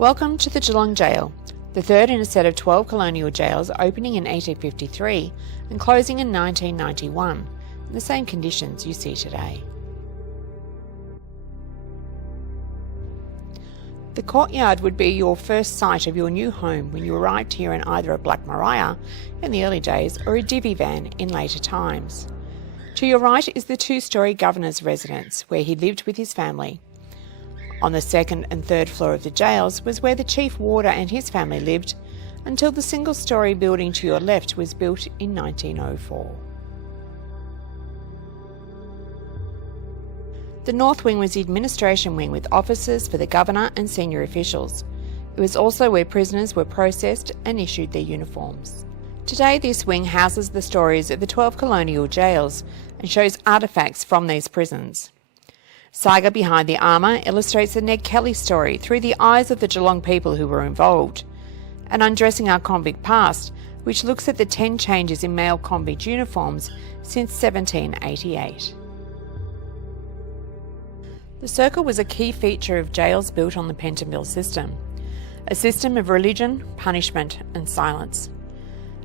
Welcome to the Geelong Gaol, the third in a set of 12 colonial gaols opening in 1853 and closing in 1991, in the same conditions you see today. The courtyard would be your first sight of your new home when you arrived here in either a Black Maria in the early days or a divvy van in later times. To your right is the two-storey governor's residence where he lived with his family. On the second and third floor of the gaols was where the chief warder and his family lived until the single-storey building to your left was built in 1904. The north wing was the administration wing with offices for the governor and senior officials. It was also where prisoners were processed and issued their uniforms. Today this wing houses the stories of the 12 colonial gaols and shows artefacts from these prisons. Saga behind the armour illustrates the Ned Kelly story through the eyes of the Geelong people who were involved, and Undressing Our Convict Past, which looks at the 10 changes in male convict uniforms since 1788. The circle was a key feature of gaols built on the Pentonville system, a system of religion, punishment and silence.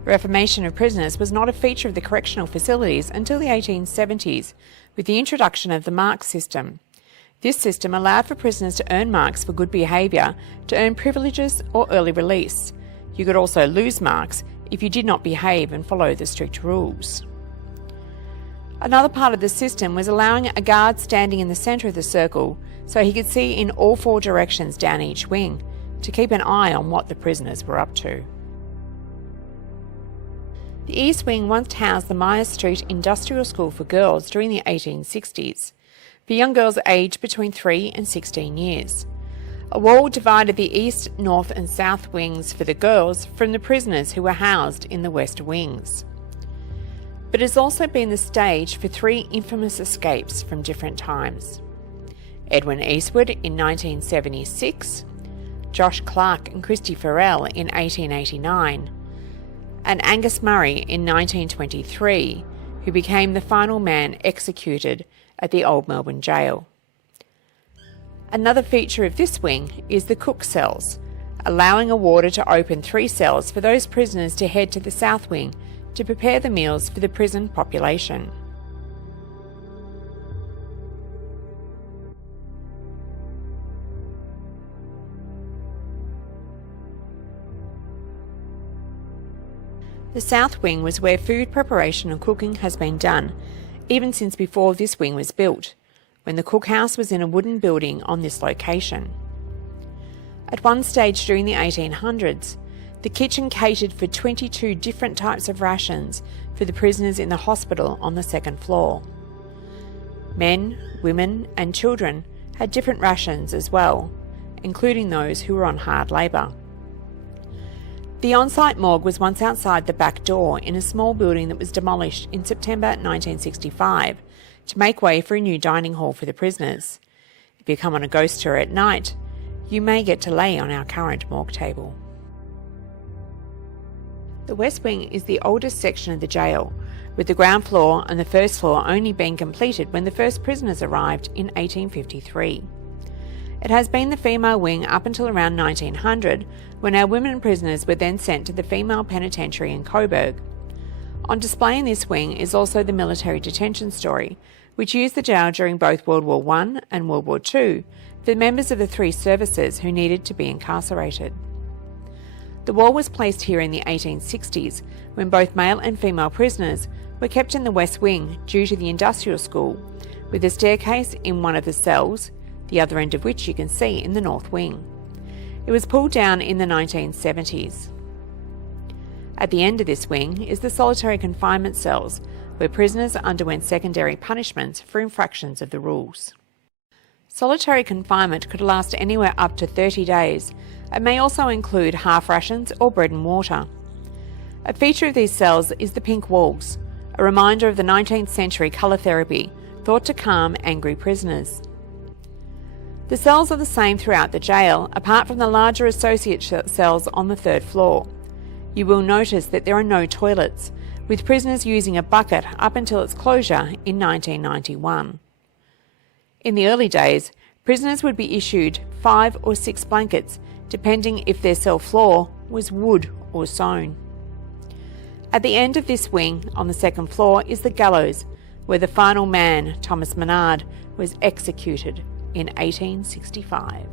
Reformation of prisoners was not a feature of the correctional facilities until the 1870s, with the introduction of the mark system. This system allowed for prisoners to earn marks for good behaviour, to earn privileges or early release. You could also lose marks if you did not behave and follow the strict rules. Another part of the system was allowing a guard standing in the centre of the circle so he could see in all 4 directions down each wing, to keep an eye on what the prisoners were up to. The East Wing once housed the Myers Street Industrial School for girls during the 1860s, for young girls aged between 3 and 16 years. A wall divided the East, North and South wings for the girls from the prisoners who were housed in the West wings. But it has also been the stage for 3 infamous escapes from different times. Edwin Eastwood in 1976, Josh Clark and Christy Farrell in 1889, and Angus Murray in 1923, who became the final man executed at the Old Melbourne Gaol. Another feature of this wing is the cook cells, allowing a warder to open 3 cells for those prisoners to head to the South Wing to prepare the meals for the prison population. The South Wing was where food preparation and cooking has been done, even since before this wing was built, when the cookhouse was in a wooden building on this location. At one stage during the 1800s, the kitchen catered for 22 different types of rations for the prisoners in the hospital on the 2nd floor. Men, women and children had different rations as well, including those who were on hard labour. The on-site morgue was once outside the back door in a small building that was demolished in September 1965 to make way for a new dining hall for the prisoners. If you come on a ghost tour at night, you may get to lay on our current morgue table. The West Wing is the oldest section of the gaol, with the ground floor and the first floor only being completed when the first prisoners arrived in 1853. It has been the female wing up until around 1900, when our women prisoners were then sent to the female penitentiary in Coburg. On display in this wing is also the military detention story, which used the gaol during both World War I and World War II for members of the 3 services who needed to be incarcerated. The wall was placed here in the 1860s, when both male and female prisoners were kept in the West Wing due to the industrial school, with a staircase in one of the cells, the other end of which you can see in the North Wing. It was pulled down in the 1970s. At the end of this wing is the solitary confinement cells, where prisoners underwent secondary punishments for infractions of the rules. Solitary confinement could last anywhere up to 30 days and may also include half rations or bread and water. A feature of these cells is the pink walls, a reminder of the 19th century colour therapy thought to calm angry prisoners. The cells are the same throughout the gaol, apart from the larger associate cells on the 3rd floor. You will notice that there are no toilets, with prisoners using a bucket up until its closure in 1991. In the early days, prisoners would be issued 5 or 6 blankets depending if their cell floor was wood or stone. At the end of this wing, on the second floor, is the gallows, where the final man, Thomas Menard, was executed in 1865.